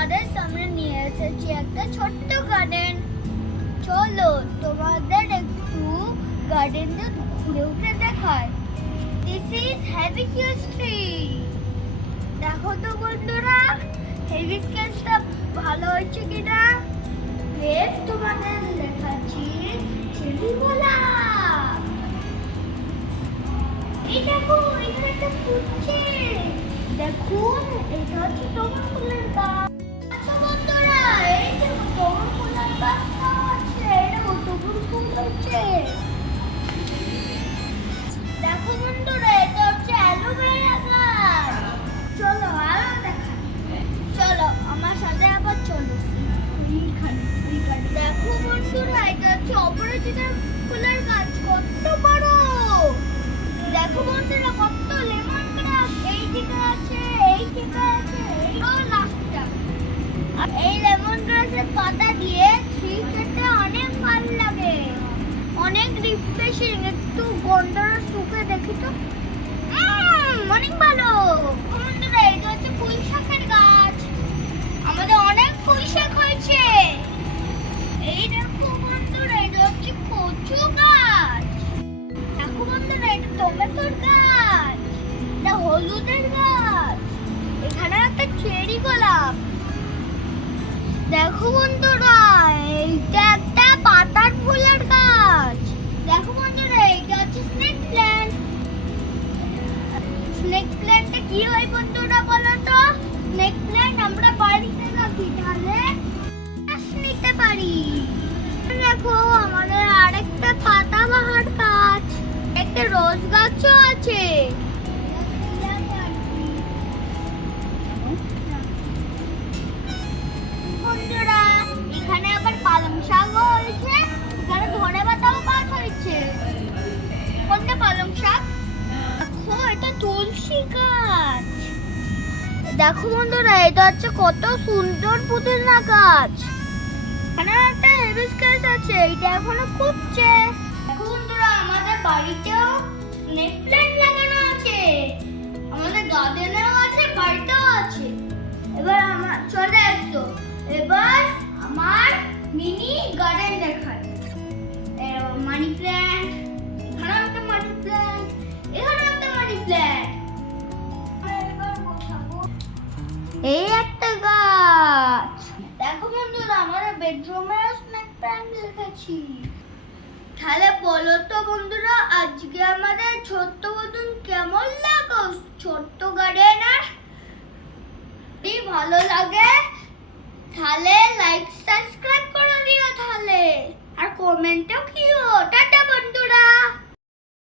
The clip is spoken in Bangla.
তোমাদের সামনে নিয়ে এসেছি একটা ছোট্ট গার্ডেন। চলো তোমাদের একটু গার্ডেনটা ঘুরে ঘুরে দেখায়। This is hibiscus tree. দেখো তো বন্ধুরা, হাইবিস্কাসটা ভালো হয়েছে কিনা। বেশ তোমাদের দেখাচ্ছি চেরি গোলাপ। এই দেখো এখানে একটা ফুটছে, দেখুন এটা হচ্ছে টগর ফুলের গাছ। আচ্ছা বন্ধুরা, এই দেখো টগর ফুলের গাছটা আছে, এই দেখো টগর ফুল হচ্ছে। দেখো বন্ধুরা, এটা হচ্ছে অ্যালোভেরা গাছ। চলো আরো দেখা, চলো আমার সাথে আবার চলো। এইখানে দেখো বন্ধুরা, এটা হচ্ছে অপরাজিতা ফুলের গাছ, কত বড়। দেখো বন্ধুরা, কত লেমন গ্রাস এই দিকে আছে, এই দিকে আছে, এইও লাস্টটা। এই লেমন গ্রাসের পাতা দিয়ে ট্রি খেতে অনেক ভালো লাগে, অনেক রিফ্রেশিং। একটু গন্ধটা শুকে দেখি তো, অনেক ভালো। বন্ধুরা, এটা হচ্ছে পুঁই শাকের গাছ, আমাদের অনেক পুঁই শাক হয়েছে। এই দেখো বন্ধুরা, এটা হচ্ছে কচু গাছ। দেখো বন্ধুরা, এটা টমেটোর গাছ, এটা হলুদের গাছ, এখানে একটা চেরি গোলাপ। দেখো বন্ধুরা, এইটা একটা পাতার ফুলের গাছ। দেখো বন্ধুরা, এটা হচ্ছে স্নেক প্ল্যান্ট। স্নেক প্ল্যান্টটা কি হয় বন্ধুরা বলো তো? স্নেক প্ল্যান্ট আমরা বাড়িতে রাখি, তাহলে শ্বাস নিতে পারি। দেখো আমাদের আরেকটা পাতাবাহার গাছ, একটা রোজ গাছও আছে। বন্ধুরা, এখানে আবার পালং শাকও হয়েছে, এখানে ধনেপাতাও গাছ হয়েছে। কোনটা পালং শাক? দেখো এটা তুলসী গাছ। দেখো বন্ধুরা, এটা হচ্ছে কত সুন্দর পুদিনা গাছ। এখানে একটা হাইবিস্কাস আছে, এটা এখনো ফুটছে। দেখো বন্ধুরা, আমাদের বাড়িতেও স্নেক প্ল্যান্ট লাগানো আছে, আমাদের গার্ডেনেও আছে, বাড়িতেও আছে। এবার আমার চলে আসতো, এবার আমার মিনি গার্ডেন দেখায়। মানি প্ল্যান্ট, এখানে একটা মানি প্ল্যান্ট, এখানে একটা মানি প্ল্যান্ট। এই একটা গাছ। দেখো বন্ধুরা, আমাদের বেডরুমে স্নেক প্ল্যান্ট রেখেছি। তাহলে বলো তো বন্ধুরা, আজকে আমাদের ছোট্ট মতন কেমন লাগলো ছোট্ট গার্ডেন? আর যদি ভালো লাগে তাহলে লাইক সাবস্ক্রাইব করে দিও, তাহলে আর কমেন্টও কি